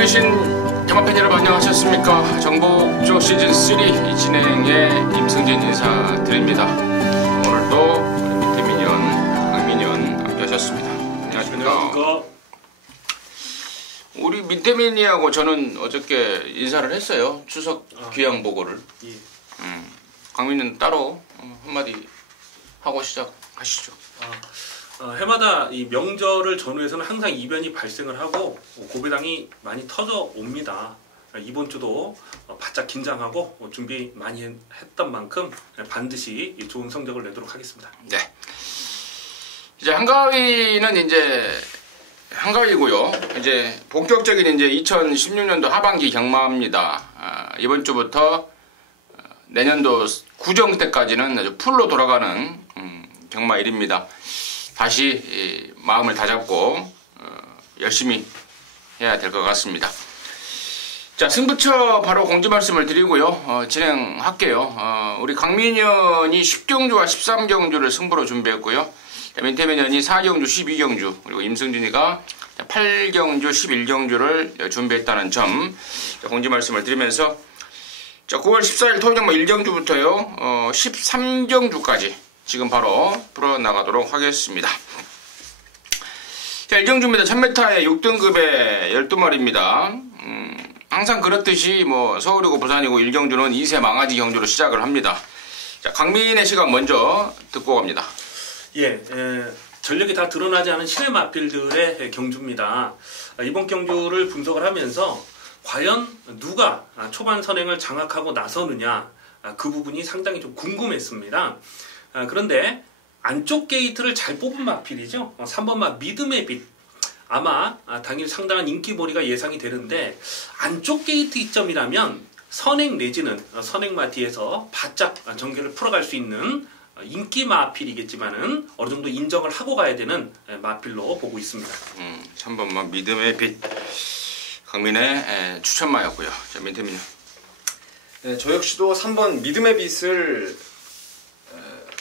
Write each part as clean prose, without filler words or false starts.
계신 영화팬 여러분 안녕하셨습니까? 정복조 시즌3 진행의 임승진 인사드립니다. 오늘도 우리 밑에미니언 강민현 함께하셨습니다. 안녕하십니까? 우리 민태민이하고 저는 어저께 인사를 했어요. 추석 귀향 보고를. 예. 강민은 따로 한마디 하고 시작하시죠. 해마다 이 명절을 전후해서는 항상 이변이 발생을 하고 고배당이 많이 터져 옵니다. 이번 주도 바짝 긴장하고 준비 많이 했던 만큼 반드시 좋은 성적을 내도록 하겠습니다. 네. 이제 한가위는 이제 한가위고요. 이제 본격적인 이제 2016년도 하반기 경마입니다. 이번 주부터 내년도 구정 때까지는 아주 풀로 돌아가는 경마일입니다. 다시 마음을 다잡고 열심히 해야 될 것 같습니다. 자, 승부처 바로 공지 말씀을 드리고요. 진행할게요. 우리 강민현이 10경주와 13경주를 승부로 준비했고요. 민태민현이 4경주, 12경주, 그리고 임승준이가 8경주, 11경주를 준비했다는 점 공지 말씀을 드리면서, 자, 9월 14일 토요일 경마 1경주부터요 13경주까지 지금 바로 풀어나가도록 하겠습니다. 자, 1경주입니다. 1000m에 6등급의 12마리입니다. 항상 그렇듯이 뭐 서울이고 부산이고 1경주는 2세 망아지 경주로 시작을 합니다. 자, 강민의 시간 먼저 듣고 갑니다. 예, 전력이 다 드러나지 않은 신의 마필들의 경주입니다. 이번 경주를 분석을 하면서 과연 누가 초반 선행을 장악하고 나서느냐, 그 부분이 상당히 좀 궁금했습니다. 그런데 안쪽 게이트를 잘 뽑은 마필이죠. 3번 마 믿음의 빛. 아마 당일 상당한 인기몰이가 예상이 되는데, 안쪽 게이트 이점이라면 선행 내지는 선행마 뒤에서 바짝 전개를 풀어갈 수 있는 인기 마필이겠지만은 어느 정도 인정을 하고 가야 되는 마필로 보고 있습니다. 3번마 믿음의 빛. 강민의 추천마였고요. 자, 민태민요. 네, 저 역시도 3번 믿음의 빛을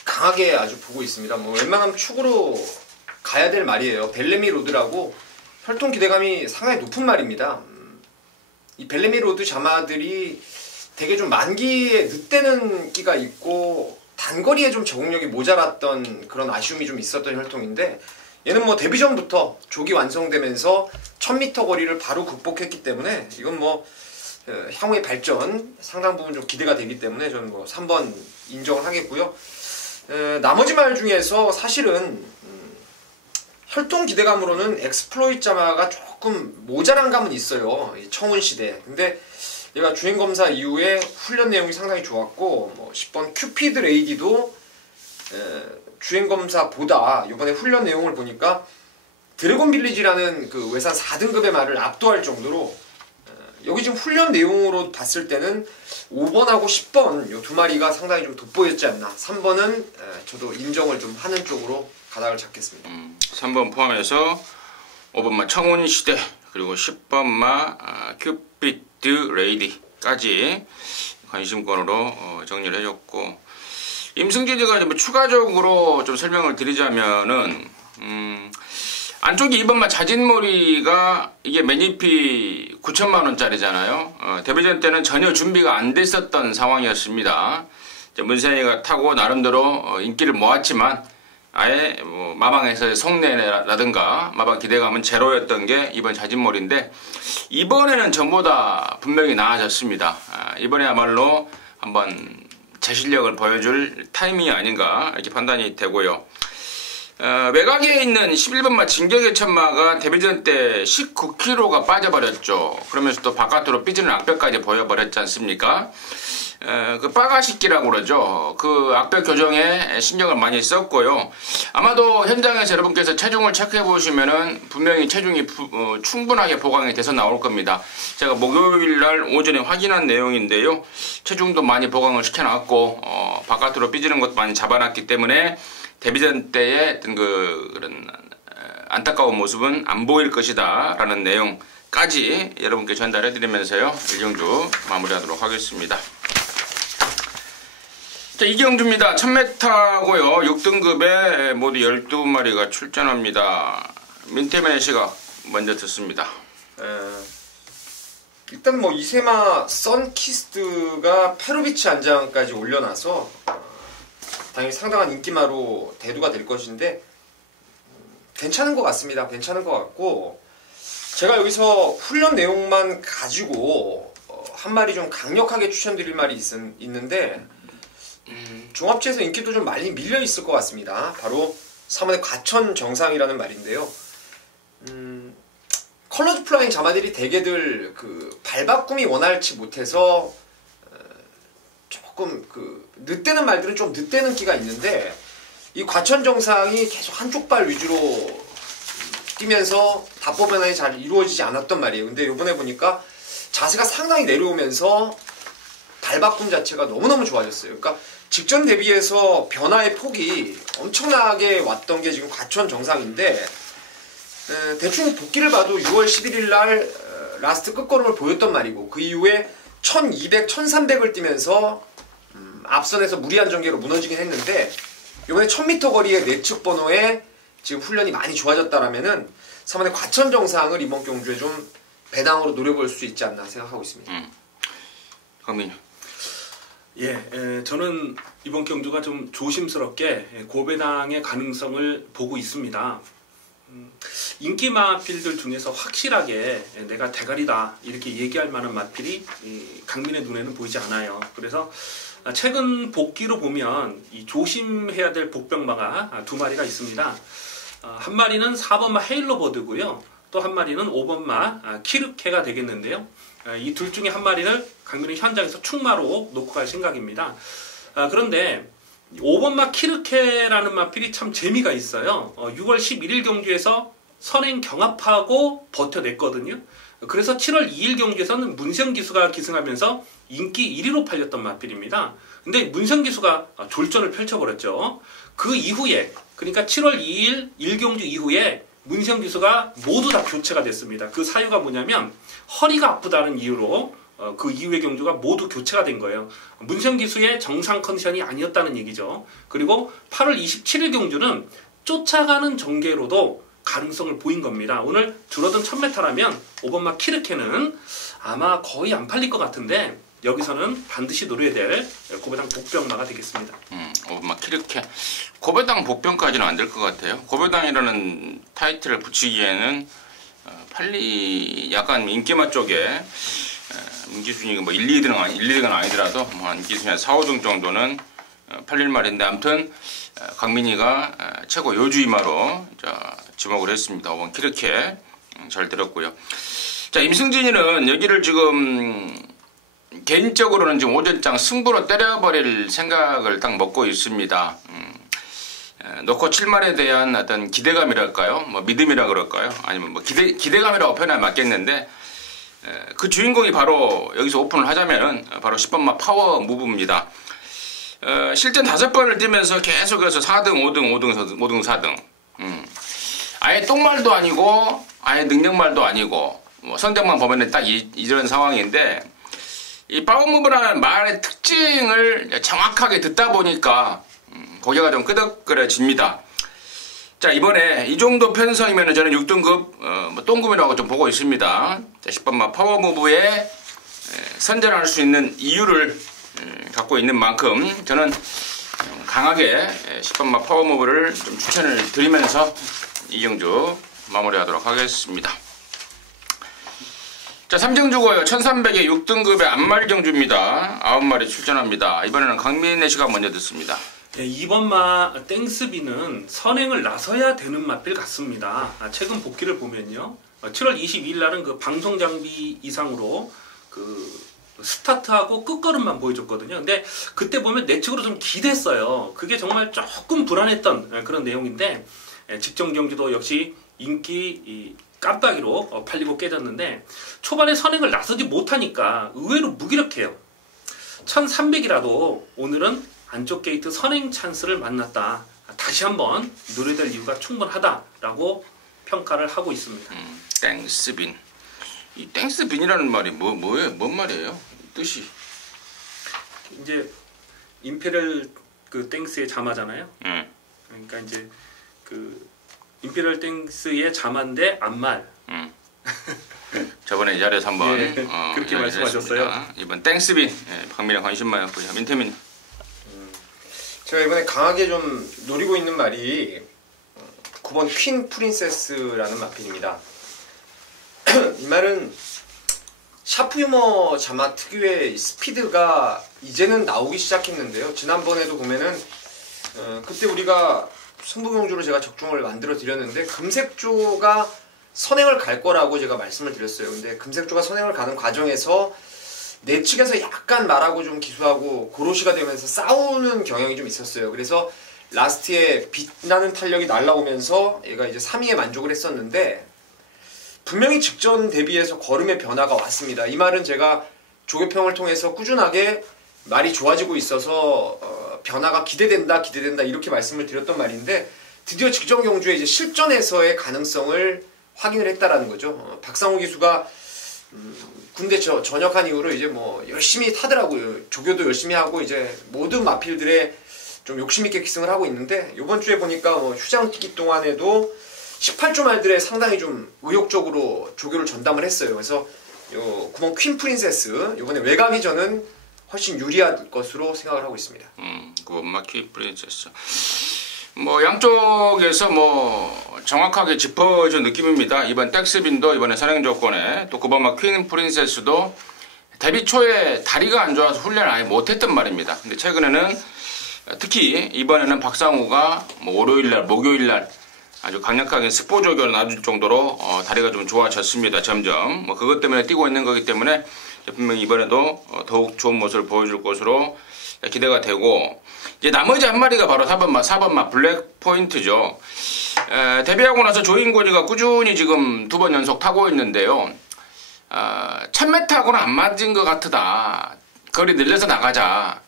강하게 아주 보고 있습니다. 뭐 웬만하면 축으로 가야 될 말이에요. 벨레미 로드라고 혈통 기대감이 상당히 높은 말입니다. 이 벨레미 로드 자마들이 되게 좀 만기에 늦대는 끼가 있고 단거리에 좀 적응력이 모자랐던 그런 아쉬움이 좀 있었던 혈통인데, 얘는 뭐 데뷔 전부터 조기 완성되면서 1000m 거리를 바로 극복했기 때문에 이건 뭐 향후의 발전 상당 부분 좀 기대가 되기 때문에 저는 뭐 3번 인정을 하겠고요. 나머지 말 중에서 사실은 혈통 기대감으로는 엑스플로이트 자마가 조금 모자란 감은 있어요. 청운 시대. 근데 얘가 주행검사 이후에 훈련 내용이 상당히 좋았고, 뭐 10번 큐피드 레이디도 주행검사보다 이번에 훈련 내용을 보니까 드래곤 빌리지라는 그 외산 4등급의 말을 압도할 정도로, 여기 지금 훈련 내용으로 봤을 때는 5번하고 10번 이 두 마리가 상당히 좀 돋보였지 않나. 3번은 저도 인정을 좀 하는 쪽으로 가닥을 잡겠습니다. 3번 포함해서 5번마 청운시대, 그리고 10번마 큐피드 레이디까지 관심권으로 정리를 해줬고, 임승진이가 뭐 추가적으로 좀 설명을 드리자면은, 안쪽에 2번마 자진몰이가 이게 매니피 9천만원짜리잖아요. 데뷔전 때는 전혀 준비가 안 됐었던 상황이었습니다. 문세희가 타고 나름대로 인기를 모았지만 아예 뭐 마방에서의 속내라든가 마방 기대감은 제로였던 게 이번 자진몰인데, 이번에는 전보다 분명히 나아졌습니다. 이번에야말로 한번 제 실력을 보여줄 타이밍이 아닌가 이렇게 판단이 되고요. 외곽에 있는 11번마 진격의 천마가 데뷔전 때 19kg가 빠져버렸죠. 그러면서 또 바깥으로 삐지는 악벽까지 보여버렸지 않습니까? 그 빠가식기라고 그러죠. 그 악벽 교정에 신경을 많이 썼고요. 아마도 현장에서 여러분께서 체중을 체크해 보시면은 분명히 체중이 충분하게 보강이 돼서 나올 겁니다. 제가 목요일날 오전에 확인한 내용인데요. 체중도 많이 보강을 시켜놨고, 바깥으로 삐지는 것도 많이 잡아놨기 때문에 데뷔전 때의 어떤 그런 안타까운 모습은 안 보일 것이다 라는 내용까지 여러분께 전달해 드리면서요 1경주 마무리하도록 하겠습니다. 자, 2경주입니다. 1000m고요 6등급에 모두 12마리가 출전합니다. 민태민의 시각 먼저 듣습니다. 일단 뭐 이세마 선키스트가 페로비치 안장까지 올려놔서 당연히 상당한 인기마로 대두가 될 것인데 괜찮은 것 같습니다. 괜찮은 것 같고 제가 여기서 훈련 내용만 가지고 한 마리 좀 강력하게 추천드릴 말이 있는데 종합체에서 인기도 좀 많이 밀려 있을 것 같습니다. 바로 3원의 과천 정상이라는 말인데요. 컬러드 플라잉 자마들이 대개들 그 발바꿈이 원활치 못해서 조금 그 늦대는 말들은 좀 늦대는 기가 있는데 이 과천 정상이 계속 한쪽 발 위주로 뛰면서 답보 변환이 잘 이루어지지 않았단 말이에요. 근데 이번에 보니까 자세가 상당히 내려오면서 발바꿈 자체가 너무너무 좋아졌어요. 그러니까 직전 대비해서 변화의 폭이 엄청나게 왔던 게 지금 과천 정상인데 대충 복귀를 봐도 6월 11일 날 라스트 끝걸음을 보였던 말이고 그 이후에 1200, 1300을 뛰면서 앞선에서 무리한 전개로 무너지긴 했는데 이번에 1000m 거리의 내측 번호에 지금 훈련이 많이 좋아졌다라면은 3원의 과천 정상을 이번 경주에 좀 배당으로 노려볼 수 있지 않나 생각하고 있습니다. 강민이. 예, 저는 이번 경주가 좀 조심스럽게 고배당의 가능성을 보고 있습니다. 인기 마필들 중에서 확실하게 내가 대가리다 이렇게 얘기할 만한 마필이 강민의 눈에는 보이지 않아요. 그래서 최근 복귀로 보면 이 조심해야 될 복병마가 두 마리가 있습니다. 한 마리는 4번마 헤일로버드고요. 또 한 마리는 5번마 키르케가 되겠는데요. 이 둘 중에 한 마리를 강민은 현장에서 충마로 놓고 갈 생각입니다. 그런데 5번마 키르케라는 마필이 참 재미가 있어요. 6월 11일 경주에서 선행 경합하고 버텨냈거든요. 그래서 7월 2일 경주에서는 문성기수가 기승하면서 인기 1위로 팔렸던 마필입니다. 근데 문성기수가 졸전을 펼쳐버렸죠. 그 이후에 그러니까 7월 2일 1경주 이후에 문성기수가 모두 다 교체가 됐습니다. 그 사유가 뭐냐면 허리가 아프다는 이유로 그 이후의 경주가 모두 교체가 된 거예요. 문성기수의 정상 컨디션이 아니었다는 얘기죠. 그리고 8월 27일 경주는 쫓아가는 전개로도 가능성을 보인 겁니다. 오늘 줄어든 1000m라면 5번마 키르케는 아마 거의 안 팔릴 것 같은데 여기서는 반드시 노려야 될 고배당 복병마가 되겠습니다. 5번마 키르케. 고배당 복병까지는 안 될 것 같아요. 고배당이라는 타이틀을 붙이기에는 약간 인기마 쪽에 인기순위가 뭐 1, 2등은 아니더라도 뭐 인기순위 4, 5등 정도는 팔릴 말인데 아무튼 강민이가 최고 요주이마로 지목을 했습니다. 5번 키르케 잘 들었고요. 자, 임승진이는 여기를 지금 개인적으로는 지금 오전장 승부로 때려버릴 생각을 딱 먹고 있습니다. 놓고 7만에 대한 어떤 기대감이랄까요? 뭐 믿음이라 그럴까요? 아니면 뭐 기대감이라고 표현하면 맞겠는데 그 주인공이 바로 여기서 오픈을 하자면은 바로 10번마 파워 무브입니다. 실전 5번을 뛰면서 계속해서 4등, 5등, 4등. 아예 똥말도 아니고 아예 능력말도 아니고 뭐 성적만 보면은 딱 이런 상황인데 이 파워무브라는 말의 특징을 정확하게 듣다 보니까 고개가 좀 끄덕거려집니다. 자, 이번에 이 정도 편성이면 저는 6등급 뭐 똥금이라고 좀 보고 있습니다. 자, 10번마 파워무브에 선전할 수 있는 이유를 갖고 있는 만큼 저는 강하게 10번마 파워무브를 좀 추천을 드리면서 이 경주 마무리하도록 하겠습니다. 자, 3경주고요. 1300의 6등급의 앞말 경주입니다. 9마리 출전합니다. 이번에는 강민의 시간 먼저 듣습니다. 네, 2번마 땡스비는 선행을 나서야 되는 마필 같습니다. 최근 복귀를 보면요. 7월 22일 날은 그 방송 장비 이상으로 그 스타트하고 끝걸음만 보여줬거든요. 근데 그때 보면 내측으로 좀 기댔어요. 그게 정말 조금 불안했던 그런 내용인데 직전 경주도 역시 인기 깜빡이로 팔리고 깨졌는데 초반에 선행을 나서지 못하니까 의외로 무기력해요. 1300이라도 오늘은 안쪽 게이트 선행 찬스를 만났다. 다시 한번 노려야 될 이유가 충분하다라고 평가를 하고 있습니다. 땡스빈. 이 땡스빈이라는 말이 뭐예요? 뭔 말이에요? 뜻이? 이제 임페리얼 그 땡스의 자마잖아요. 그러니까 이제 그 임페리얼 땡스의 자마인데 앞말. 저번에 이 자리에서 한번 그렇게 말씀하셨어요. 했습니다. 이번 땡스빈 박민의 관심마였고요. 민태민. 제가 이번에 강하게 좀 노리고 있는 말이 9번 퀸 프린세스라는 마필입니다. 이 말은 샤프 유머 자마 특유의 스피드가 이제는 나오기 시작했는데요. 지난번에도 보면은 그때 우리가 승부경주로 제가 적중을 만들어 드렸는데 금색조가 선행을 갈 거라고 제가 말씀을 드렸어요. 근데 금색조가 선행을 가는 과정에서 내 측에서 약간 말하고 좀 기수하고 고로시가 되면서 싸우는 경향이 좀 있었어요. 그래서 라스트에 빛나는 탄력이 날라오면서 얘가 이제 3위에 만족을 했었는데 분명히 직전 대비해서 걸음의 변화가 왔습니다. 이 말은 제가 조교평을 통해서 꾸준하게 말이 좋아지고 있어서 변화가 기대된다 이렇게 말씀을 드렸던 말인데 드디어 직전 경주에 이제 실전에서의 가능성을 확인을 했다라는 거죠. 박상호 기수가 군대 전역한 이후로 이제 뭐 열심히 타더라고요. 조교도 열심히 하고 이제 모든 마필들의 좀 욕심 있게 기승을 하고 있는데 이번 주에 보니까 뭐 휴장 뛰기 동안에도 18조 말들에 상당히 좀 의욕적으로 조교를 전담을 했어요. 그래서 요 9번 퀸 프린세스 이번에 외곽이 저는 훨씬 유리할 것으로 생각을 하고 있습니다. 9번 퀸 프린세스. 뭐 양쪽에서 뭐 정확하게 짚어준 느낌입니다. 이번 땡스빈도 이번에 선행 조건에 또 9번 퀸 프린세스도 데뷔 초에 다리가 안 좋아서 훈련을 아예 못했단 말입니다. 근데 최근에는 특히 이번에는 박상우가 뭐 월요일날, 목요일날 아주 강력하게 스포 조교를 놔줄 정도로 다리가 좀 좋아졌습니다. 점점 뭐 그것 때문에 뛰고 있는 거기 때문에 분명히 이번에도 더욱 좋은 모습을 보여줄 것으로 기대가 되고 이제 나머지 한 마리가 바로 4번마 블랙 포인트죠. 데뷔하고 나서 조인곤이가 꾸준히 지금 2번 연속 타고 있는데요. 1000m하고는 안 맞은 것 같다. 거리 늘려서 나가자.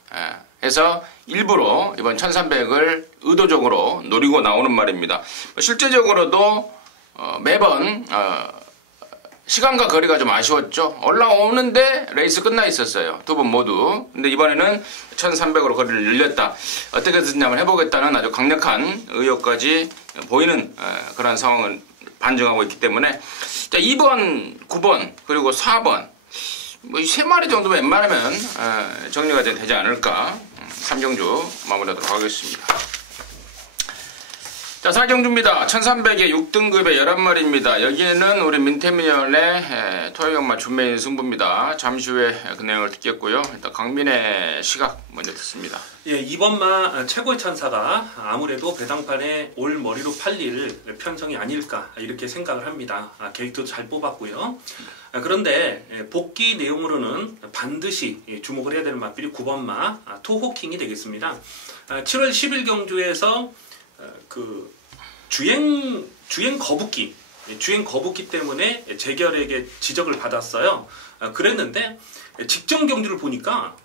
해서 일부러 이번 1300을 의도적으로 노리고 나오는 말입니다. 실제적으로도 매번 시간과 거리가 좀 아쉬웠죠. 올라오는데 레이스 끝나 있었어요. 2번 모두. 근데 이번에는 1300으로 거리를 늘렸다. 어떻게든 한번 해보겠다는 아주 강력한 의욕까지 보이는 그런 상황을 반증하고 있기 때문에 자, 2번, 9번 그리고 4번 뭐 이 3마리 정도면 웬만하면 정리가 되지 않을까. 3경주 마무리하도록 하겠습니다. 자, 4경주입니다. 1300에 6등급의 11마리입니다. 여기에는 우리 민태민연의 토요일마 준메인 승부입니다. 잠시 후에 그 내용을 듣겠고요. 일단 강민의 시각 먼저 듣습니다. 예, 이번마 최고의 찬사가 아무래도 배당판에 올 머리로 팔릴 편성이 아닐까 이렇게 생각을 합니다. 캐릭터도 잘 뽑았고요. 그런데 복귀 내용으로는 반드시 주목을 해야 되는 마필이 9번마 토호킹이 되겠습니다. 7월 10일 경주에서 그 주행 거북기 때문에 재결에게 지적을 받았어요. 그랬는데 직전 경주를 보니까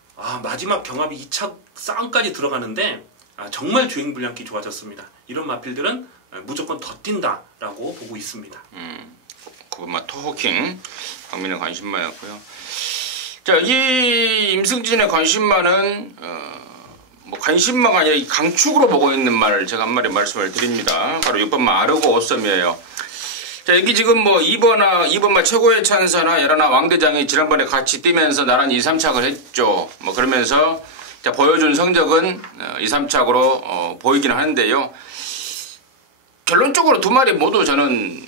마지막 경합이 2차 싸움까지 들어가는데 정말 주행 분량이 좋아졌습니다. 이런 마필들은 무조건 더 뛴다라고 보고 있습니다. 9번마 토호킹 박민의 관심마였고요. 자, 이 임승진의 관심마는 뭐 관심마가 아니라 강축으로 보고 있는 말을 제가 한 마디 말씀을 드립니다. 바로 6번마 아르고 오썸이에요. 자, 여기 지금 뭐 2번마 최고의 찬사나 여라나 왕대장이 지난번에 같이 뛰면서 나란히 2, 3착을 했죠. 뭐 그러면서 자, 보여준 성적은 2, 3착으로 보이긴 하는데요. 결론적으로 두 마리 모두 저는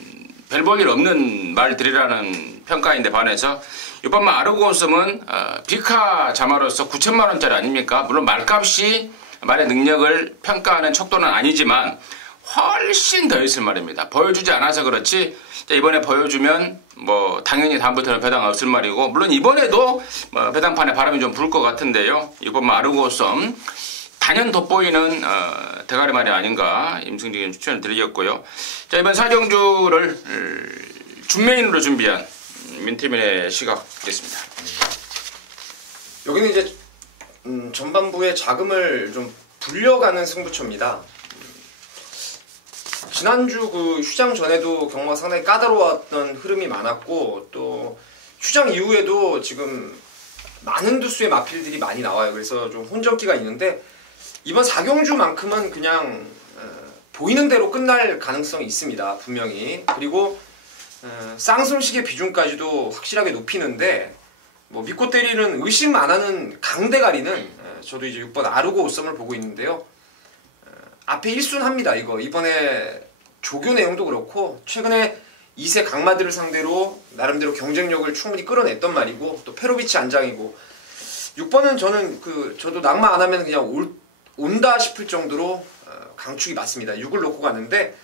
별 볼 일 없는 말들이라는 평가인데 반해서 6번마 아르고스은 비카 자마로서 9천만원짜리 아닙니까? 물론 말값이 말의 능력을 평가하는 척도는 아니지만 훨씬 더 있을 말입니다. 보여주지 않아서 그렇지 이번에 보여주면 뭐 당연히 다음부터는 배당 없을 말이고 물론 이번에도 뭐 배당판에 바람이 좀 불 것 같은데요. 6번마 아르고스 단연 돋보이는 대가리 말이 아닌가 임승진 추천을 드리겠고요. 자, 이번 4경주를 준메인으로 준비한 민태민의 시각 있겠습니다. 여기는 이제 전반부에 자금을 좀 불려가는 승부처입니다. 지난주 그 휴장 전에도 경마가 상당히 까다로웠던 흐름이 많았고 또 휴장 이후에도 지금 많은 두수의 마필들이 많이 나와요. 그래서 좀 혼전기가 있는데 이번 4경주만큼은 그냥 보이는 대로 끝날 가능성이 있습니다. 분명히. 그리고 쌍승식의 비중까지도 확실하게 높이는데 뭐 믿고 때리는 의심 안 하는 강대가리는 저도 이제 6번 아르고 오썸을 보고 있는데요. 앞에 1순합니다. 이번에 조교 내용도 그렇고 최근에 2세 강마들을 상대로 나름대로 경쟁력을 충분히 끌어냈던 말이고 또 페로비치 안장이고 6번은 저도 낙마 안 하면 그냥 온다 싶을 정도로 강축이 맞습니다. 6을 놓고 갔는데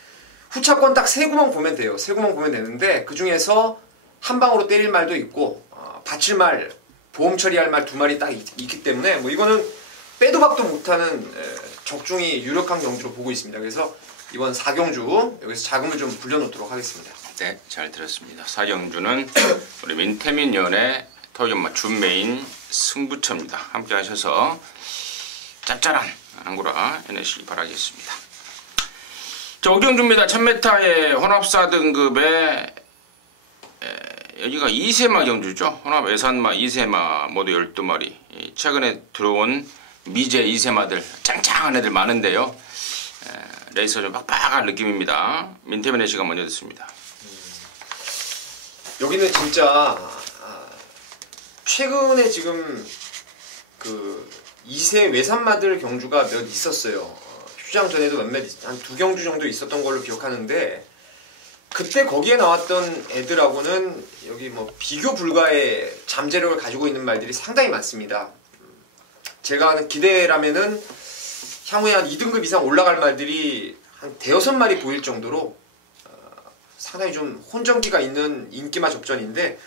후차권 딱 3구멍 보면 돼요. 3구멍 보면 되는데 그 중에서 한 방으로 때릴 말도 있고 받칠 말, 보험 처리할 말 2마리 딱 있기 때문에 뭐 이거는 빼도 박도 못하는 적중이 유력한 경주로 보고 있습니다. 그래서 이번 4경주 여기서 자금을 좀 불려놓도록 하겠습니다. 네, 잘 들었습니다. 4경주는 우리 민태민연의 토요연마 준메인 승부처입니다. 함께 하셔서 짭짤한 안구라 해내시기 바라겠습니다. 자, 5경주입니다. 1000m의 혼합 4등급의 여기가 2세마 경주죠. 혼합 외산마 2세마 모두 12마리. 최근에 들어온 미제 2세마들 짱짱한 애들 많은데요. 레이서 좀 빡빡한 느낌입니다. 민태민의 시간 먼저 듣습니다. 여기는 진짜 최근에 지금 그 2세 외산마들 경주가 몇 있었어요. 휴장 전에도 한 2경주 정도 있었던 걸로 기억하는데 그때 거기에 나왔던 애들하고는 여기 뭐 비교 불가의 잠재력을 가지고 있는 말들이 상당히 많습니다. 제가 하는 기대라면은 향후에 한 2등급 이상 올라갈 말들이 한 5-6마리 보일 정도로 상당히 좀 혼전기가 있는 인기마 접전인데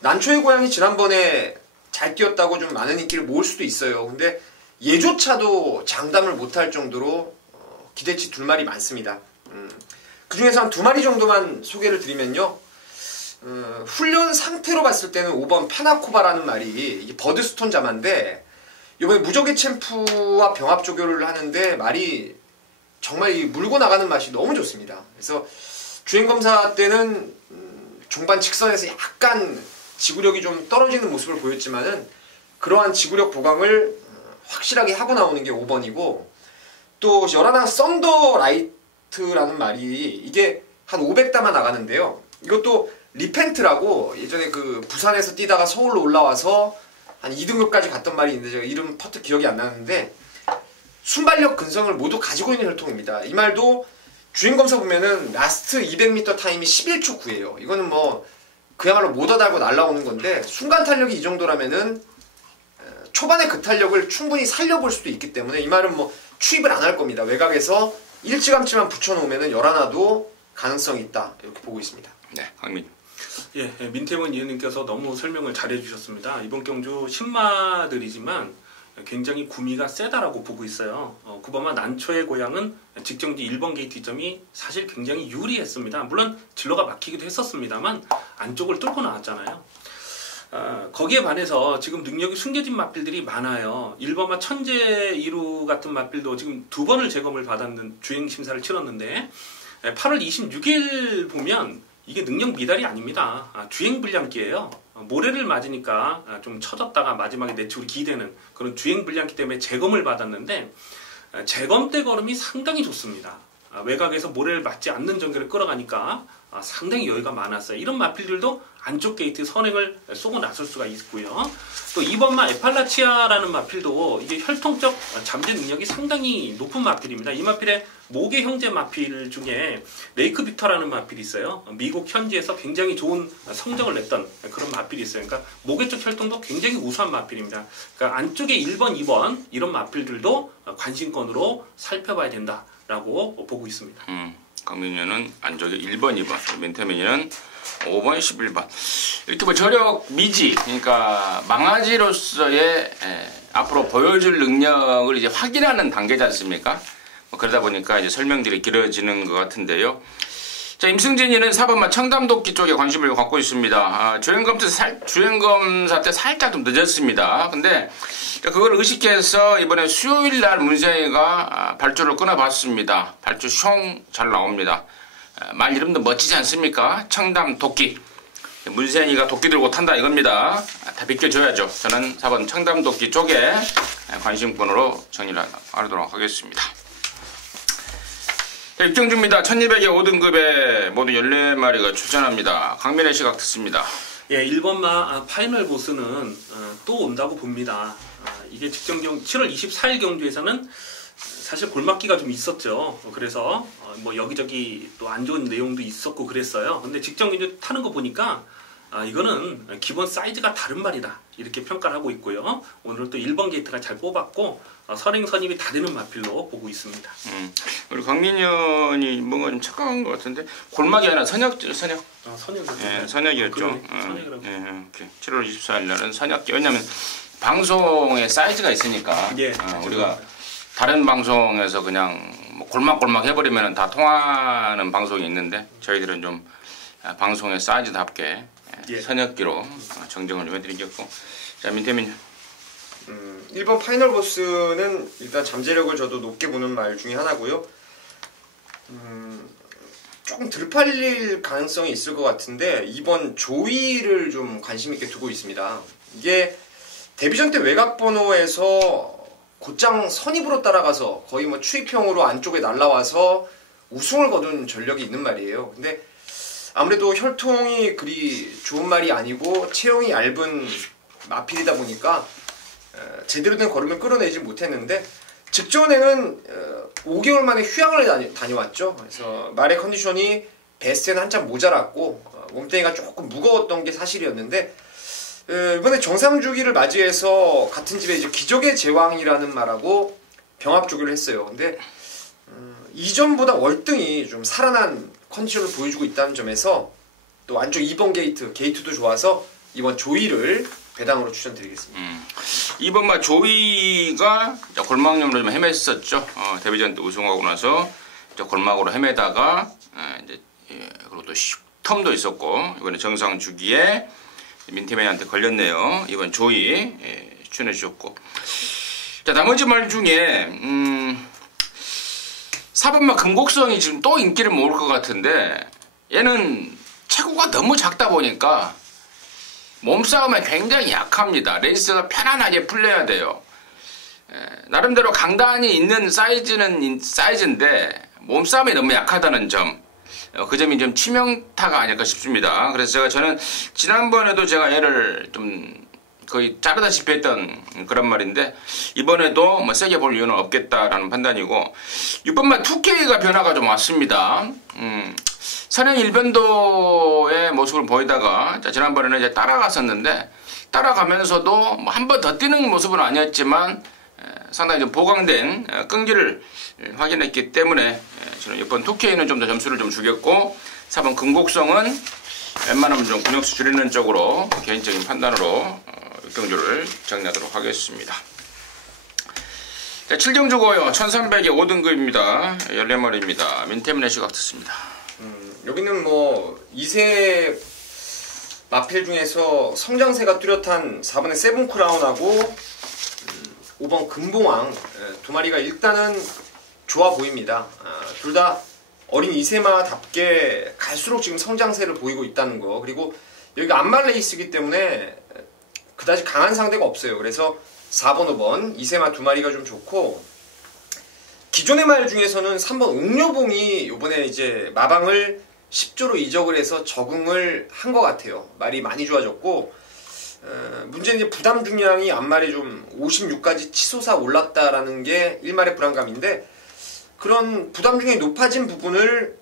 난초의 고양이 지난번에 잘 뛰었다고 좀 많은 인기를 모을 수도 있어요. 근데 얘조차도 장담을 못할 정도로 기대치 2마리 많습니다. 그 중에서 한 2마리 정도만 소개를 드리면요. 훈련 상태로 봤을 때는 5번 파나코바라는 말이 이게 버드스톤 자마인데 이번에 무적의 챔프와 병합 조교를 하는데 말이 정말 이 물고 나가는 맛이 너무 좋습니다. 그래서 주행검사 때는 종반 직선에서 약간 지구력이 좀 떨어지는 모습을 보였지만은 그러한 지구력 보강을 확실하게 하고 나오는 게 5번이고 또 열하나 썬더 라이트라는 말이 이게 한 500다만 나가는데요. 이것도 리펜트라고 예전에 그 부산에서 뛰다가 서울로 올라와서 한 2등급까지 갔던 말이 있는데 제가 이름 퍼뜩 기억이 안 나는데 순발력 근성을 모두 가지고 있는 혈통입니다. 이 말도 주행검사 보면은 라스트 200m 타임이 11초 9예요. 이거는 뭐 그야말로 모더 달고 날라오는 건데 순간 탄력이 이 정도라면은 초반에 그 탄력을 충분히 살려볼 수도 있기 때문에 이 말은 뭐 추입을 안 할 겁니다. 외곽에서 일찌감치만 붙여놓으면은 열하나도 가능성이 있다 이렇게 보고 있습니다. 네, 강민. 예, 민태원 위원님께서 너무 설명을 잘해 주셨습니다. 이번 경주 신마들이지만 굉장히 구미가 세다라고 보고 있어요. 그나마 난초의 고향은 직정지 1번 게이트점이 사실 굉장히 유리했습니다. 물론 진로가 막히기도 했었습니다만 안쪽을 뚫고 나왔잖아요. 거기에 반해서 지금 능력이 숨겨진 마필들이 많아요. 1번마 천재 2루 같은 마필도 지금 2번을 재검을 받았는 주행 심사를 치렀는데 8월 26일 보면 이게 능력 미달이 아닙니다. 주행 불량기예요. 모래를 맞으니까 좀 처졌다가 마지막에 내추럴이 기대는 그런 주행 불량기 때문에 재검을 받았는데 재검 때 걸음이 상당히 좋습니다. 외곽에서 모래를 맞지 않는 전개를 끌어가니까 상당히 여유가 많았어요. 이런 마필들도 안쪽 게이트 선행을 쏘고 나설 수가 있고요. 또 2번마 에팔라치아라는 마필도 이게 혈통적 잠재 능력이 상당히 높은 마필입니다. 이 마필의 모계 형제 마필 중에 레이크 빅터라는 마필이 있어요. 미국 현지에서 굉장히 좋은 성적을 냈던 그런 마필이 있어요. 그러니까 모계 쪽 혈통도 굉장히 우수한 마필입니다. 그러니까 안쪽에 1번, 2번 이런 마필들도 관심권으로 살펴봐야 된다라고 보고 있습니다. 강민이는 안쪽에 1번, 2번, 민태민이는 5번, 11번. 이렇게 뭐 저력 미지, 그러니까 망아지로서의 앞으로 보여줄 능력을 이제 확인하는 단계지 않습니까? 뭐 그러다 보니까 이제 설명들이 길어지는 것 같은데요. 자, 임승진이는 4번마 청담도끼 쪽에 관심을 갖고 있습니다. 주행검사 때 살짝 좀 늦었습니다. 근데 그걸 의식해서 이번에 수요일 날 문세희가 발주를 끊어봤습니다. 발주 숑 잘 나옵니다. 말 이름도 멋지지 않습니까? 청담도끼. 문세희가 도끼 들고 탄다 이겁니다. 다 비껴줘야죠. 저는 4번 청담도끼 쪽에 관심권으로 정리를 하도록 하겠습니다. 자, 입경주입니다. 1200의 5등급에 모두 14마리가 출전합니다. 강민의 시각 듣습니다. 예, 1번마 파이널 보스는 또 온다고 봅니다. 이게 직전 7월 24일 경주에서는 사실 골맞기가 좀 있었죠. 그래서 뭐 여기저기 또 안 좋은 내용도 있었고 그랬어요. 근데 직전 경주 타는 거 보니까 이거는 기본 사이즈가 다른 말이다, 이렇게 평가를 하고 있고요. 오늘 또 1번 게이트가 잘 뽑았고 선행 선입이 다 되는 마필로 보고 있습니다. 우리 강민현이 뭔가 좀 착각한 것 같은데 골막이 아니라 선역. 선역. 예, 선역이었죠. 선역이라고. 예, 7월 24일 날은 선역기. 왜냐면 방송에 사이즈가 있으니까. 예, 우리가 다른 방송에서 그냥 뭐 골막 해버리면 다 통하는 방송이 있는데 저희들은 좀 방송의 사이즈답게 선역기로 정정을 좀 해드리겠고. 자, 민태민. 1번 파이널 보스는 일단 잠재력을 저도 높게 보는 말 중에 하나고요. 조금 덜 팔릴 가능성이 있을 것 같은데 2번 조이를 좀 관심 있게 두고 있습니다. 이게 데뷔전 때 외곽 번호에서 곧장 선입으로 따라가서 거의 뭐 추입형으로 안쪽에 날라와서 우승을 거둔 전력이 있는 말이에요. 근데 아무래도 혈통이 그리 좋은 말이 아니고 체형이 얇은 마필이다 보니까 제대로 된 걸음을 끌어내지 못했는데 직전에는 5개월 만에 휴양을 다녀왔죠. 그래서 말의 컨디션이 베스트에는 한참 모자랐고 몸뚱이가 조금 무거웠던 게 사실이었는데 이번에 정상주기를 맞이해서 같은 집에 이제 기적의 제왕이라는 말하고 병합주기를 했어요. 근데 이전보다 월등히 좀 살아난 컨디션을 보여주고 있다는 점에서 또 안쪽 2번 게이트도 좋아서 이번 조이를 배당으로 추천드리겠습니다. 2번마 조이가 골막염으로 좀 헤맸었죠. 데뷔전 때 우승하고 나서 골막으로 헤매다가 이제 그리고 또 텀도 있었고 이번에 정상 주기에 민태맨한테 걸렸네요. 이번 조이 추천해 주셨고. 자, 나머지 말 중에 4번마 금곡성이 지금 또 인기를 모을 것 같은데 얘는 체구가 너무 작다 보니까 몸싸움에 굉장히 약합니다. 레이스가 편안하게 풀려야 돼요. 나름대로 강단이 있는 사이즈인데 몸싸움이 너무 약하다는 점, 그 점이 좀 치명타가 아닐까 싶습니다. 그래서 저는 지난번에도 제가 얘를 좀 거의 자르다시피 했던 그런 말인데 이번에도 뭐 세게 볼 이유는 없겠다라는 판단이고 6번만 2K가 변화가 좀 왔습니다. 선행 일변도의 모습을 보이다가 지난번에는 이제 따라갔었는데 따라가면서도 뭐 한 번 더 뛰는 모습은 아니었지만 상당히 좀 보강된 끈기를 확인했기 때문에 저는 6번 2K는 좀 더 점수를 좀 주겠고 4번 금곡성은 웬만하면 좀 근육수 줄이는 쪽으로 개인적인 판단으로 육경주를 정리하도록 하겠습니다. 자, 7경주고요. 1300의 5등급입니다. 14마리입니다. 민태민의 시각 듣습니다. 여기는 뭐 2세 마필 중에서 성장세가 뚜렷한 4번의 세븐크라운하고 5번 금봉왕 두 마리가 일단은 좋아 보입니다. 둘 다 어린 2세마답게 갈수록 지금 성장세를 보이고 있다는 거, 그리고 여기가 안말 레이스이기 때문에 그다지 강한 상대가 없어요. 그래서 4번, 5번 2세마 두 마리가 좀 좋고, 기존의 말 중에서는 3번 옥녀봉이 요번에 이제 마방을 10조로 이적을 해서 적응을 한 것 같아요. 말이 많이 좋아졌고, 문제는 이제 부담 중량이 앞말이 좀 56까지 치솟아 올랐다라는 게 1말의 불안감인데, 그런 부담 중량이 높아진 부분을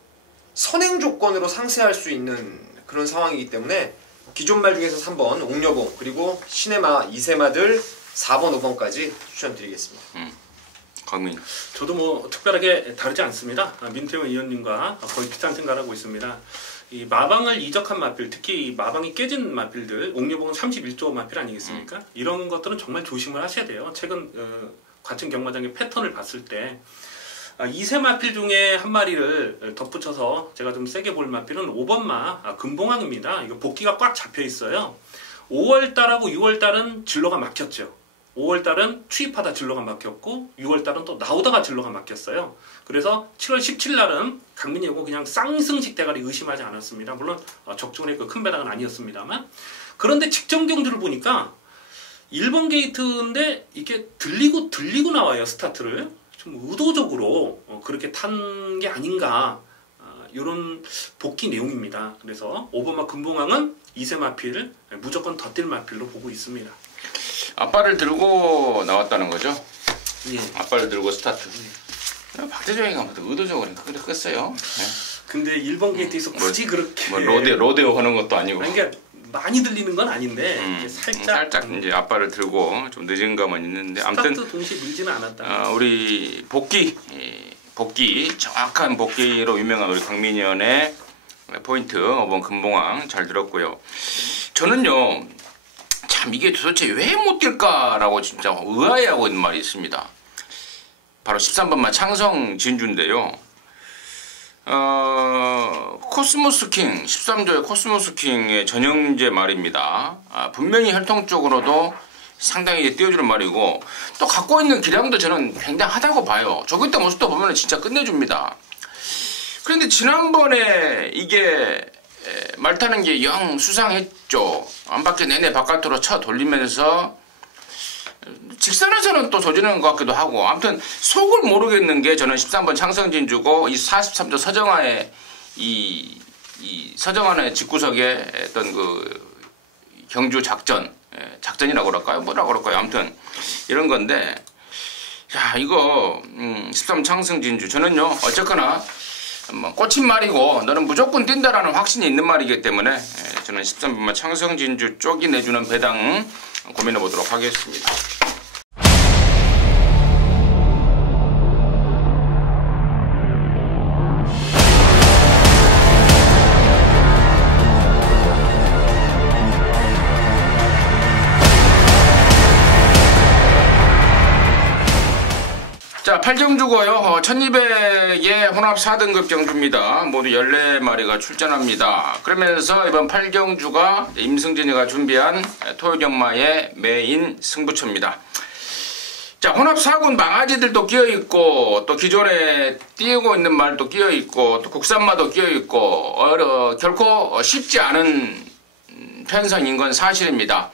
선행 조건으로 상쇄할 수 있는 그런 상황이기 때문에 기존 말 중에서 3번 옥녀봉, 그리고 시네마 2세마들 4번, 5번까지 추천드리겠습니다. 강민. 저도 뭐 특별하게 다르지 않습니다. 민태원 의원님과 거의 비슷한 생각을 하고 있습니다. 이 마방을 이적한 마필, 특히 마방이 깨진 마필들, 옥녀봉은 31조 마필 아니겠습니까? 이런 것들은 정말 조심을 하셔야 돼요. 최근 같은 경마장의 패턴을 봤을 때 2세 마필 중에 한 마리를 덧붙여서 제가 좀 세게 볼 마필은 5번마 금봉왕입니다. 이거 복귀가 꽉 잡혀 있어요. 5월달하고 6월달은 진로가 막혔죠. 5월달은 추입하다 진로가 막혔고 6월달은 또 나오다가 진로가 막혔어요. 그래서 7월 17날은 강민이고 그냥 쌍승식 대가리 의심하지 않았습니다. 물론 적중의 그 큰 배당은 아니었습니다만, 그런데 직전 경주를 보니까 1번 게이트인데 이게 들리고 나와요. 스타트를 좀 의도적으로 그렇게 탄 게 아닌가 이런 복귀 내용입니다. 그래서 오버마 금봉항은 2세 마필 무조건 더 뛸 마필로 보고 있습니다. 앞발을 들고 나왔다는 거죠? 예. 앞발을 들고 스타트. 박대정이가 의도적으로 그랬어요. 네. 근데 1번 게이트에서 굳이 그렇게 로데오 하는 것도 아니고. 그러니까 많이 들리는 건 아닌데 살짝 이제 앞발을 들고 좀 늦은 감은 있는데 아무튼 스타트 동시에 밀지는 않았다. 우리 복귀 정확한 복귀로 유명한 우리 강민현의 포인트 5번 금봉항 잘 들었고요. 저는요 참 이게 도대체 왜 못 뛸까라고 진짜 의아해하고 있는 말이 있습니다. 바로 13번만 창성 진주인데요. 코스모스 킹 13조의 코스모스 킹의 전형제 말입니다. 분명히 혈통적으로도 상당히 띄워주는 말이고 또 갖고 있는 기량도 저는 굉장하다고 봐요. 저기 때 모습도 보면 진짜 끝내줍니다. 그런데 지난번에 이게 말 타는 게 영 수상했죠. 한 바퀴 내내 바깥으로 쳐 돌리면서 직선에서는 또 조지는 것 같기도 하고 아무튼 속을 모르겠는 게 저는 13번 창성진주고 이 43조 서정아의 이 서정아의 집구석에 어떤 그 경주 작전이라고 그럴까요? 뭐라고 그럴까요? 아무튼 이런 건데 자 이거 13 창성진주 저는요 어쨌거나 꽂힌 말이고 너는 무조건 뛴다라는 확신이 있는 말이기 때문에 저는 13번만 창성진주 쪽이 내주는 배당 고민해 보도록 하겠습니다. 자, 8경주고요. 1200의 혼합 4등급 경주입니다. 모두 14마리가 출전합니다. 그러면서 이번 8경주가 임승진이가 준비한 토요경마의 메인 승부처입니다. 자, 혼합 4군 망아지들도 끼어있고 또 기존에 띄우고 있는 말도 끼어있고 또 국산마도 끼어있고 결코 쉽지 않은 편성인 건 사실입니다.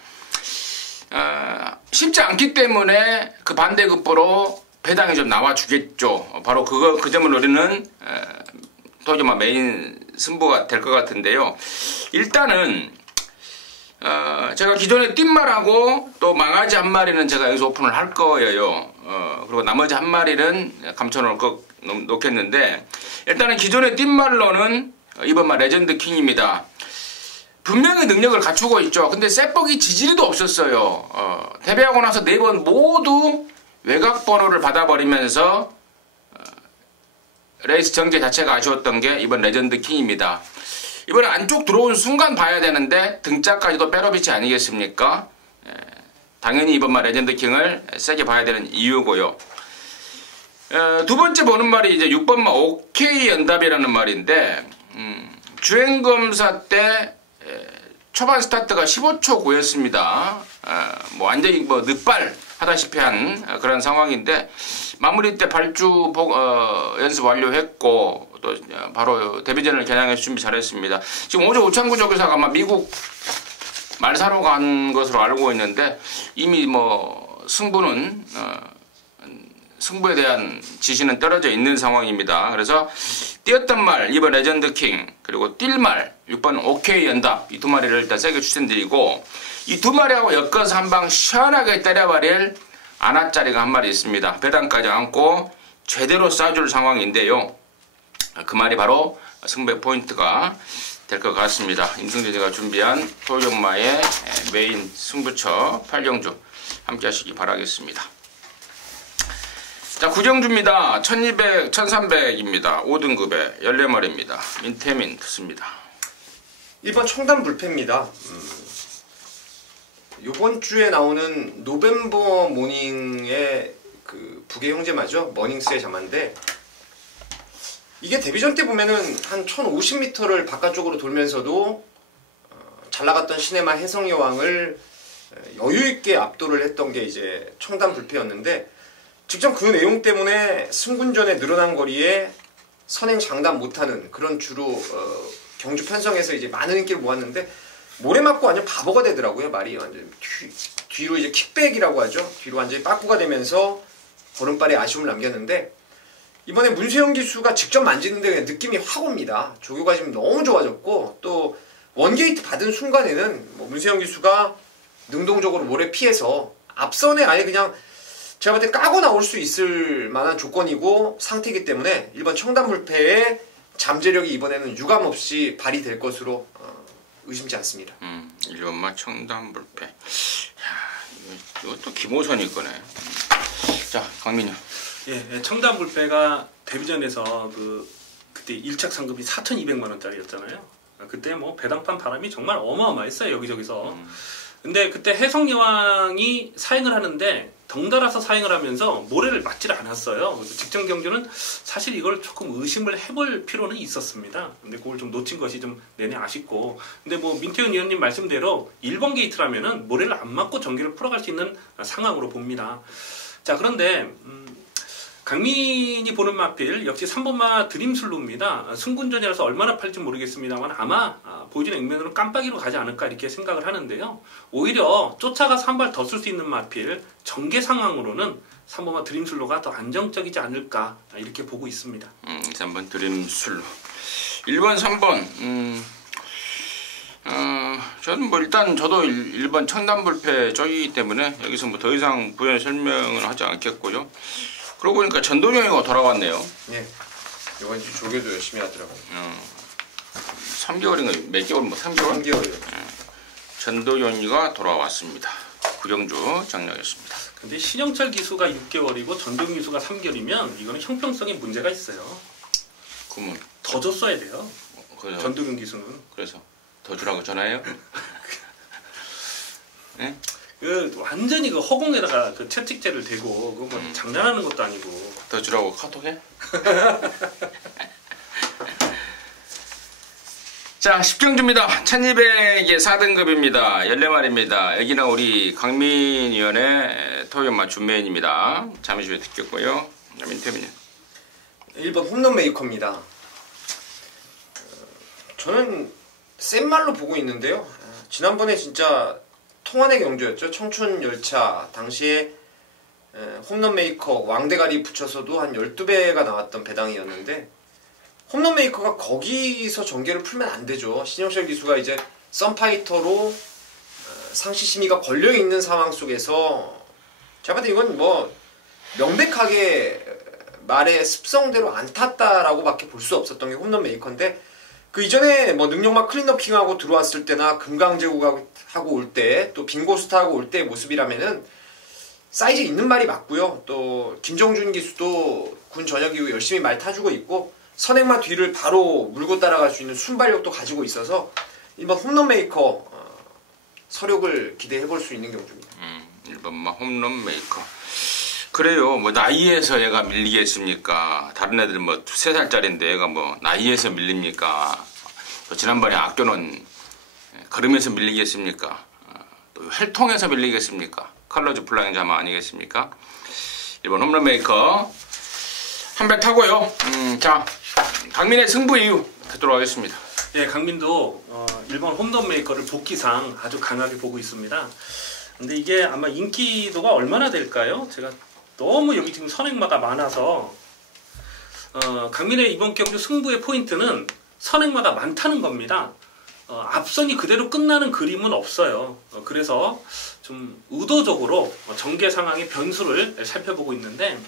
쉽지 않기 때문에 그 반대급부로 배당이 좀 나와주겠죠. 바로 그 점을 노리는 토요경마 메인 승부가 될 것 같은데요. 일단은 제가 기존에 띵말하고 또 망아지 한 마리는 제가 여기서 오픈을 할 거예요. 그리고 나머지 한 마리는 놓겠는데 일단은 기존의 띵말로는 이번 말 레전드 킹입니다. 분명히 능력을 갖추고 있죠. 근데 셋버기 지지리도 없었어요. 데뷔하고 나서 4번 모두 외곽 번호를 받아버리면서 레이스 전개 자체가 아쉬웠던 게 이번 레전드 킹입니다. 이번에 안쪽 들어온 순간 봐야 되는데 등짝까지도 빼러비치 아니겠습니까? 당연히 이번 말 레전드 킹을 세게 봐야 되는 이유고요. 두 번째 보는 말이 이제 6번마 OK 연답이라는 말인데 주행검사 때 초반 스타트가 15초 9였습니다. 완전히 늑발 하다시피 한 그런 상황인데 마무리 때 발주 연습 완료했고 또 바로 데뷔전을 겨냥해서 준비 잘했습니다. 지금 어제 오창구 조교사가 아마 미국 말 사러 간 것으로 알고 있는데 이미 승부에 대한 지시는 떨어져 있는 상황입니다. 그래서 뛰었던 말 2번 레전드 킹 그리고 뛸 말 6번 OK 연답 이 두 마리를 일단 세게 추천드리고 이 두 마리하고 엮어서 한 방 시원하게 때려버릴 아나짜리가 한 마리 있습니다. 배당까지 안고 제대로 쏴줄 상황인데요. 그 말이 바로 승부의 포인트가 될 것 같습니다. 임승진이가 준비한 토요경마의 메인 승부처 8경주 함께 하시기 바라겠습니다. 자, 9경주입니다. 1200, 1300입니다. 5등급에 14마리입니다. 민태민 듣습니다. 1번 청담 불패입니다. 요번 주에 나오는 노벰버 모닝의 그 북의 형제마죠. 머닝스의 자마인데 이게 데뷔전 때 보면은 한 1050m를 바깥쪽으로 돌면서도 잘 나갔던 시네마 혜성여왕을 여유있게 압도를 했던 게 이제 청담 불패였는데 직접 그 내용 때문에 승군전에 늘어난 거리에 선행 장담 못하는 그런 주로 경주 편성에서 이제 많은 인기를 모았는데 모래 맞고 완전 바보가 되더라고요. 말이 완전 뒤로 이제 킥백이라고 하죠. 뒤로 완전히 빠꾸가 되면서 걸음발에 아쉬움을 남겼는데 이번에 문세영 기수가 직접 만지는데 그냥 느낌이 확 옵니다. 조교가 지금 너무 좋아졌고 또 원게이트 받은 순간에는 뭐 문세영 기수가 능동적으로 모래 피해서 앞선에 아예 그냥 제가 볼 때 까고 나올 수 있을 만한 조건이고 상태이기 때문에 1번 청담불패의 잠재력이 이번에는 유감없이 발휘될 것으로 의심치 않습니다. 1번마 청담불패. 야, 이것도 김호선이 거네. 자, 강민이. 예, 청담불패가 데뷔전에서 그때 1착 상금이 4,200만 원짜리였잖아요. 그때 뭐 배당판 바람이 정말 어마어마했어요, 여기저기서. 근데 그때 해성여왕이 사행을 하는데 덩달아서 사행을 하면서 모래를 맞지를 않았어요. 그래서 직전 경주는 사실 이걸 조금 의심을 해볼 필요는 있었습니다. 근데 그걸 좀 놓친 것이 좀 내내 아쉽고. 근데 뭐 민태훈 의원님 말씀대로 1번 게이트라면은 모래를 안 맞고 전기를 풀어갈 수 있는 상황으로 봅니다. 자, 그런데 강민이 보는 마필 역시 3번마 드림슬로입니다. 승군전이라서 얼마나 팔지 모르겠습니다만 아마 보여지는 액면으로 깜빡이로 가지 않을까 이렇게 생각을 하는데요. 오히려 쫓아가서 한 발 더 쓸 수 있는 마필 전개 상황으로는 3번마 드림슬로가 더 안정적이지 않을까 이렇게 보고 있습니다. 3번 드림슬로. 1번, 3번. 저는 뭐 일단 저도 1번 청담불패 쪽이기 때문에 여기서 뭐 더 이상 부연 설명은 하지 않겠고요. 그러고 보니까 전도연이가 돌아왔네요. 네. 이번 주 조교도 열심히 하더라고요. 3개월인가 몇 개월? 뭐 3개월? 3개월이요. 전도연이가 돌아왔습니다. 구경주 장량이었습니다. 근데 신영철 기수가 6개월이고 전도연 기수가 3개월이면 이거는 형평성에 문제가 있어요. 그러면 더 줬어야 돼요. 그래서, 전도연 기수는. 그래서 더 주라고 전화해요? 네? 완전히 허공에다가 채찍제를 대고 그거 뭐 장난하는 것도 아니고. 더 주라고 카톡해? 자, 10경주입니다. 1200의 4등급입니다. 14마리입니다. 여기는 우리 강민 위원의 토요연마 준메인입니다. 잠시 후에 듣겠고요. 민태민이 1번 홈런 메이커입니다. 저는 센 말로 보고 있는데요. 지난번에 진짜 통안의 경주였죠. 청춘열차 당시에 홈런 메이커 왕대가리 붙여서도 한 12배가 나왔던 배당이었는데 홈런 메이커가 거기서 전개를 풀면 안 되죠. 신영철 기수가 이제 썬파이터로 상시 심의가 걸려있는 상황 속에서 제가 봤을 때 이건 뭐 명백하게 말의 습성대로 안 탔다라고 밖에 볼 수 없었던 게 홈런 메이커인데 그 이전에 뭐 능력만 클린어핑하고 들어왔을 때나 금강제국하고 올 때 또 빙고스타하고 올 때의 모습이라면은 사이즈 있는 말이 맞고요. 또 김정준 기수도 군 전역 이후 열심히 말 타주고 있고 선행마 뒤를 바로 물고 따라갈 수 있는 순발력도 가지고 있어서 이번 홈런 메이커 서력을 기대해볼 수 있는 경주입니다. 1번마 홈런 메이커. 그래요. 뭐 나이에서 얘가 밀리겠습니까? 다른 애들 뭐 3살짜리인데 얘가 뭐 나이에서 밀립니까? 또 지난번에 아껴놓은 걸음에서 밀리겠습니까? 또 혈통에서 밀리겠습니까? 컬러즈 플라잉 자마 아니겠습니까? 1번 홈런 메이커 한 배 타고요. 자, 강민의 승부 이유 듣도록 하겠습니다. 예, 강민도 1번 홈런 메이커를 복귀상 아주 강하게 보고 있습니다. 근데 이게 아마 인기도가 얼마나 될까요? 제가 너무 여기 지금 선행마가 많아서 강민의 이번 경주 승부의 포인트는 선행마가 많다는 겁니다. 앞선이 그대로 끝나는 그림은 없어요. 그래서 좀 의도적으로 전개 상황의 변수를 살펴보고 있는데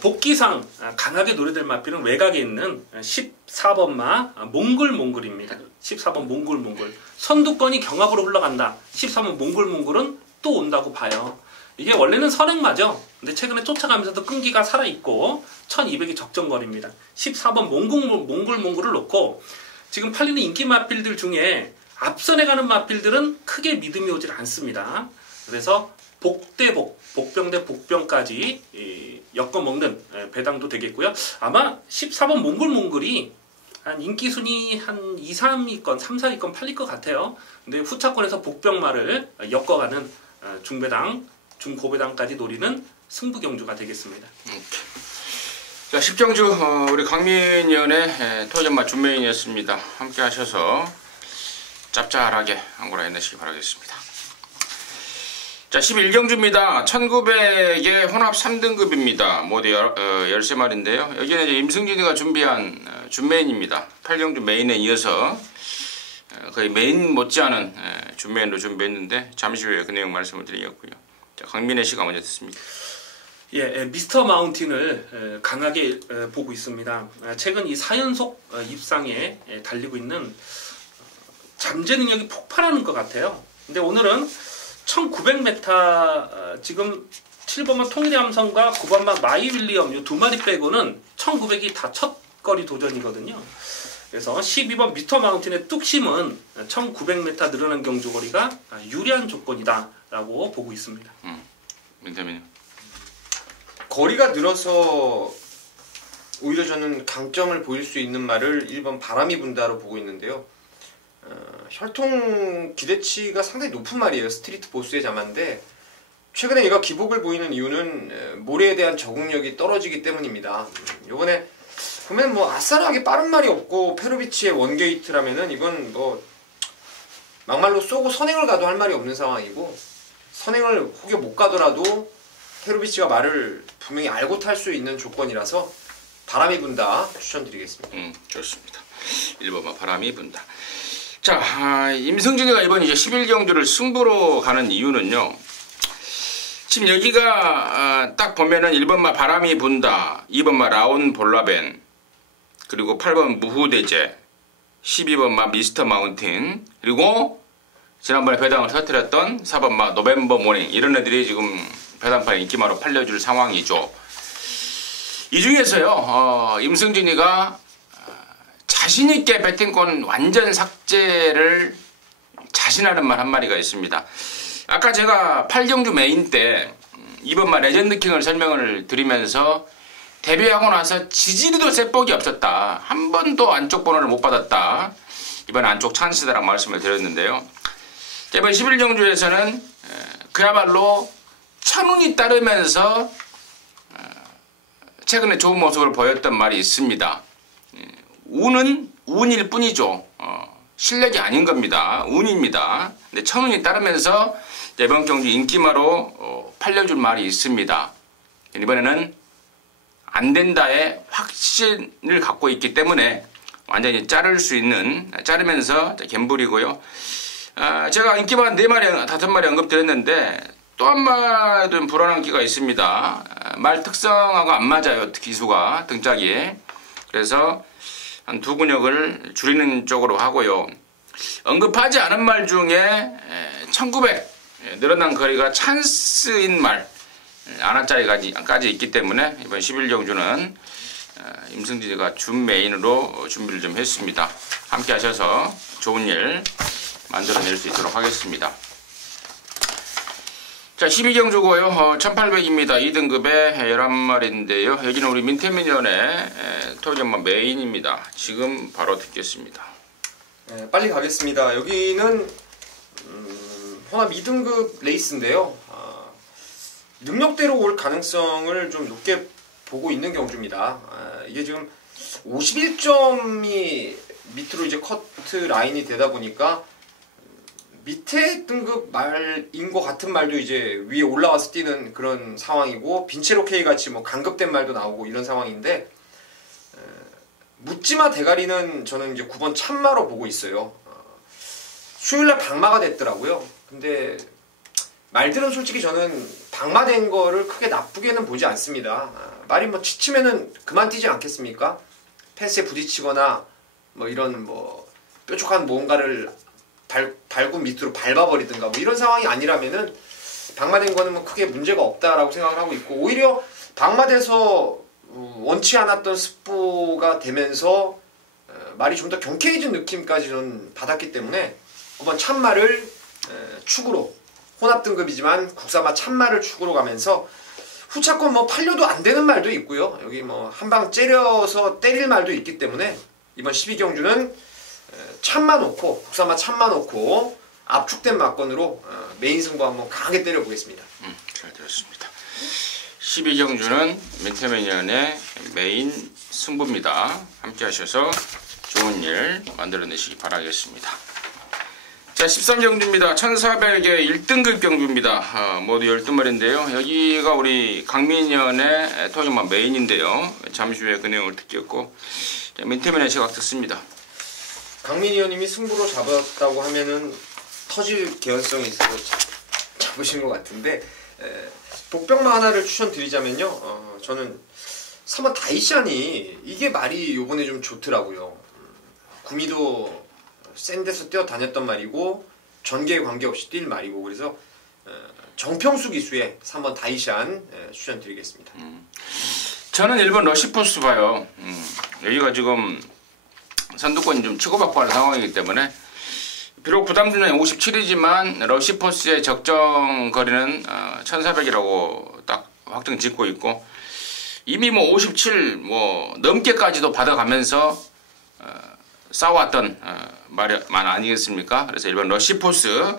복귀상 강하게 노려될 마필은 외곽에 있는 14번마 몽글몽글입니다. 14번 몽글몽글. 선두권이 경합으로 흘러간다. 13번 몽글몽글은 또 온다고 봐요. 이게 원래는 선행마죠. 근데 최근에 쫓아가면서도 끈기가 살아있고 1200이 적정거리입니다. 14번 몽글몽글을 놓고 지금 팔리는 인기 마필들 중에 앞선에 가는 마필들은 크게 믿음이 오질 않습니다. 그래서 복대복, 복병 대 복병까지 엮어먹는 배당도 되겠고요. 아마 14번 몽글몽글이 한 인기순위 한 2, 3위권, 3, 4위권 팔릴 것 같아요. 근데 후차권에서 복병마를 엮어가는 중배당, 중고배당까지 노리는 승부경주가 되겠습니다. 자, 10경주 우리 강민 위원의 토요연마 준메인이었습니다. 함께 하셔서 짭짤하게 한골아 해내시기 바라겠습니다. 자, 11경주입니다. 1900의 혼합 3등급입니다. 모두 13마리인데요. 여기는 이제 임승진이가 준비한 준메인입니다. 8경주 메인에 이어서 거의 메인 못지않은 준메인으로 준비했는데 잠시 후에 그 내용 말씀을 드리겠고요. 자, 강민혜 씨가 먼저 듣습니다. 예, 미스터 마운틴을 강하게 보고 있습니다. 최근 이 4연속 입상에 달리고 있는 잠재 능력이 폭발하는 것 같아요. 근데 오늘은 1900m 지금 7번마 통일의 함성과 9번마 마이 윌리엄 이 두 마리 빼고는 1900이 다 첫 거리 도전이거든요. 그래서 12번 미스터 마운틴의 뚝심은 1900m 늘어난 경주거리가 유리한 조건이다라고 보고 있습니다. 민태민요. 거리가 늘어서 오히려 저는 강점을 보일 수 있는 말을 1번 바람이 분다로 보고 있는데요. 혈통 기대치가 상당히 높은 말이에요. 스트리트 보스의 자마인데 최근에 얘가 기복을 보이는 이유는 모래에 대한 적응력이 떨어지기 때문입니다. 요번에 보면 뭐 아싸라하게 빠른 말이 없고 페로비치의 원게이트라면은 이건 뭐 막말로 쏘고 선행을 가도 할 말이 없는 상황이고 선행을 혹여 못 가더라도 페로비치가 말을 분명히 알고 탈 수 있는 조건이라서 바람이 분다 추천드리겠습니다. 좋습니다. 1번마 바람이 분다. 자, 임승진이가 이번 이제 11경주를 승부로 가는 이유는요. 지금 여기가 딱 보면은 1번마 바람이 분다, 2번마 라온 볼라벤, 그리고 8번 무후대제, 12번마 미스터 마운틴, 그리고 지난번에 배당을 터뜨렸던 4번마 노벤버 모닝, 이런 애들이 지금 배당판에 인기마로 팔려줄 상황이죠. 이 중에서요, 임승진이가 자신있게 배팅권 완전 삭제를 자신하는 말 한마디가 있습니다. 아까 제가 8경주 메인 때 2번마 레전드킹을 설명을 드리면서 데뷔하고 나서 지지리도 셋복이 없었다. 한 번도 안쪽 번호를 못 받았다. 이번 안쪽 찬스다라고 말씀을 드렸는데요. 이번 11경주에서는 그야말로 천운이 따르면서 최근에 좋은 모습을 보였던 말이 있습니다. 운은 운일 뿐이죠. 실력이 아닌 겁니다. 운입니다. 근데 천운이 따르면서 이번 경주 인기마로 팔려줄 말이 있습니다. 이번에는 안 된다의 확신을 갖고 있기 때문에 완전히 자르면서 갬블이고요. 제가 인기마 4마리, 5마리 언급드렸는데 또 한 마리는 불안한 기가 있습니다. 말 특성하고 안 맞아요. 기수가 등짝이. 그래서 한 2근역을 줄이는 쪽으로 하고요. 언급하지 않은 말 중에 1900 늘어난 거리가 찬스인 말 아나짜리까지 있기 때문에 이번 11경주는 임승진이가 준 메인으로 준비를 좀 했습니다. 함께 하셔서 좋은 일 만들어낼 수 있도록 하겠습니다. 자, 12경주고요. 1800입니다. 2등급에 11마리인데요. 여기는 우리 민태민연의 토요전마 메인입니다. 지금 바로 듣겠습니다. 네, 빨리 가겠습니다. 여기는 혼합 2등급 레이스인데요. 능력대로 올 가능성을 좀 높게 보고 있는 경주입니다. 이게 지금 51점이 밑으로 이제 커트 라인이 되다 보니까 밑에 등급 말인 것 같은 말도 이제 위에 올라와서 뛰는 그런 상황이고 빈체로 K 같이 뭐 강급된 말도 나오고 이런 상황인데 묻지마 대가리는 저는 이제 9번 참마로 보고 있어요. 수요일날 방마가 됐더라고요. 근데 말들은 솔직히 저는 방마된 거를 크게 나쁘게는 보지 않습니다. 말이 뭐 지치면은 그만 뛰지 않겠습니까? 펜스에 부딪히거나 뭐 이런 뭐 뾰족한 뭔가를 발굽 밑으로 밟아버리든가 뭐 이런 상황이 아니라면은 방마된 거는 뭐 크게 문제가 없다라고 생각을 하고 있고 오히려 방마돼서 원치 않았던 습보가 되면서 말이 좀 더 경쾌해진 느낌까지 저는 받았기 때문에 9번 참마를 축으로 혼합 등급이지만 국사마 참마를 축으로 가면서 후차권 뭐 팔려도 안 되는 말도 있고요. 여기 뭐 한 방 째려서 때릴 말도 있기 때문에 이번 12경주는 참마 놓고 국사마 참마 놓고 압축된 막건으로 메인 승부 한번 강하게 때려보겠습니다. 잘 들었습니다. 12경주는 민태민연의 메인 승부입니다. 함께 하셔서 좋은 일 만들어내시기 바라겠습니다. 자, 자, 13경주입니다. 1400의 1등급 경주입니다. 모두 12마리인데요. 여기가 우리 강민현의 토종만 메인인데요. 잠시 후에 그 내용을 듣겠고, 민태민의 시각 듣습니다. 강민희 의원님이 승부로 잡았다고 하면은 터질 개연성이 있어서 잡으신 것 같은데, 복병마 하나를 추천드리자면요. 저는 3번 다이샨이 이게 말이 요번에 좀 좋더라고요. 구미도 센 데서 뛰어다녔던 말이고 전개에 관계없이 뛸 말이고, 그래서 정평수 기수의 3번 다이샨 추천드리겠습니다. 저는 1번 러시포스 봐요. 여기가 지금 선두권이 좀 치고받고 하는 상황이기 때문에 비록 부담주는 57이지만 러시포스의 적정 거리는 1400이라고 딱 확정 짓고 있고, 이미 57 넘게까지도 받아가면서 싸워왔던 말 아니겠습니까? 그래서 1번 러시포스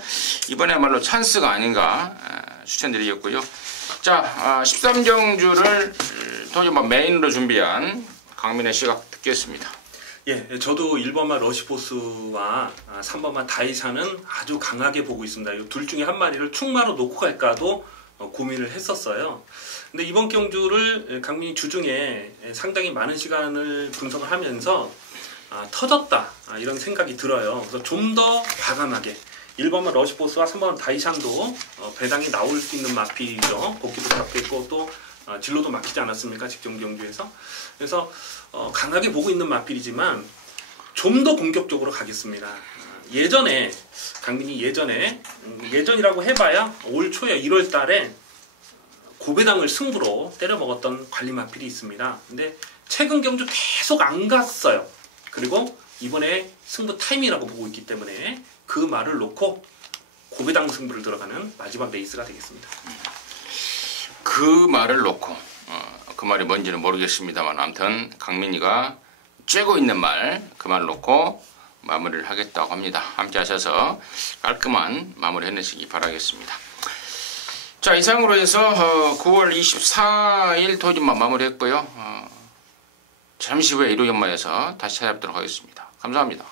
이번에야말로 찬스가 아닌가 추천드리겠고요. 자, 13경주를 토종만 메인으로 준비한 강민의 시각 듣겠습니다. 예, 저도 1번마 러시포스와 3번마 다이샤는 아주 강하게 보고 있습니다. 이 둘 중에 한 마리를 충마로 놓고 갈까도 고민을 했었어요. 근데 이번 경주를 강민이 주중에 상당히 많은 시간을 분석을 하면서 터졌다 이런 생각이 들어요. 그래서 좀 더 과감하게 1번마 러시포스와 3번 다이샹도 배당이 나올 수 있는 마필이죠. 복귀도 잡겠고 또 진로도 막히지 않았습니까? 직전 경주에서. 그래서 강하게 보고 있는 마필이지만 좀 더 공격적으로 가겠습니다. 예전에 강민이 예전이라고 해봐야 올 초에 1월 달에 고배당을 승부로 때려먹었던 관리 마필이 있습니다. 근데 최근 경주 계속 안 갔어요. 그리고 이번에 승부 타임이라고 보고 있기 때문에 그 말을 놓고 고배당 승부를 들어가는 마지막 레이스가 되겠습니다. 그 말을 놓고 그 말이 뭔지는 모르겠습니다만, 아무튼 강민이가 쬐고 있는 말, 그 말을 놓고 마무리를 하겠다고 합니다. 함께 하셔서 깔끔한 마무리 해내시기 바라겠습니다. 자, 이상으로 해서 9월 24일 토종만 마무리했고요. 잠시 후에 1호 연마에서 다시 찾아뵙도록 하겠습니다. 감사합니다.